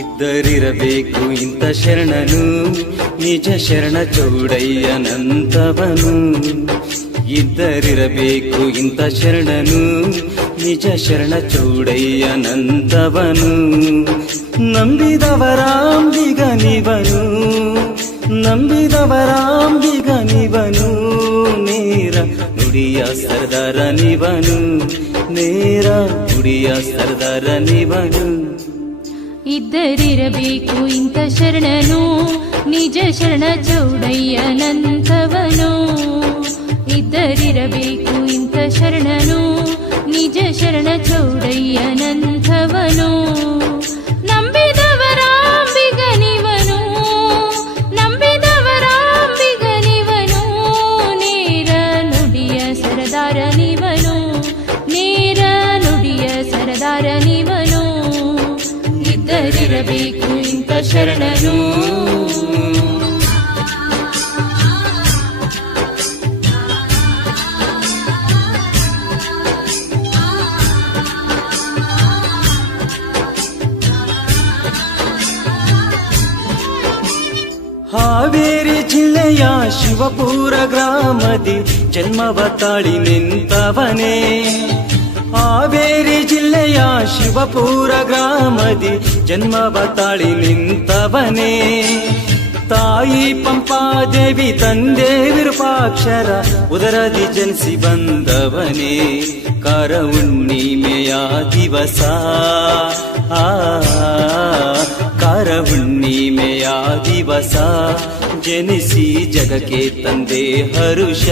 ಇದ್ದರಿರಬೇಕು ಇಂಥ ಶರಣನು, ನಿಜ ಶರಣ ಚೌಡಯ್ಯನಂತವನು. ಇದ್ದರಿರಬೇಕು ಇಂಥ ಶರಣನು, ನಿಜ ಶರಣ ಚೌಡಯ್ಯನಂತವನು. ನಂಬಿದವರಾಂಬಿಗನಿವನು, ನಂಬಿದವರಾಂಬಿಗನಿವನು. ನೇರ ನುಡಿಯ ಸರ್ದಾರನಿವನು, ನೇರ ನುಡಿಯ ಸರ್ದಾರನಿವನು. ಇದ್ದರಿರಬೇಕು ಇಂಥ ಶರಣನು, ನಿಜ ಶರಣ ಚೌಡಯ್ಯನಂತವನು. ಇದ್ದರಿರಬೇಕು ಇಂಥ ಶರಣನು, ನಿಜ ಶರಣ ಚೌಡಯ್ಯನಂತವನು. ನಂಬಿದವರಾಂಬಿಗನಿವನು, ನಂಬಿದವರಾಂಬಿಗನಿವನು. ನೇರ ನುಡಿಯ ಸರದಾರನಿವನು, ನೇರ ನುಡಿಯ ಸರದಾರನಿವನು. ಇದ್ದರಿರಬೇಕು ಇಂಥ ಶರಣನು. ಹಾವೇರಿ ಜಿಲ್ಲೆಯ ಶಿವಪುರ ಗ್ರಾಮದಿ ಜನ್ಮವ ತಾಳಿ ನಿಂತವನೇ. ಹಾವೇರಿ ಜಿಲ್ಲೆಯ ಶಿವಪುರ ಗ್ರಾಮದಿ ಜನ್ಮವ ತಾಳಿ ನಿಂತವನೇ. ತಾಯಿ ಪಂಪಾದೇವಿ ತಂದೆ ವಿರೂಪಾಕ್ಷರ ಉದರದಿ ಜನಿಸಿ ಬಂದವನೇ. ಕಾರ ಹುಣ್ಣಿಮೆಯ ದಿವಸ, ಕಾರ ಹುಣ್ಣಿಮೆಯ ದಿವಸ ಜನಿಸಿ ಜಗಕ್ಕೆ ತಂದೆ ಹರುಷ.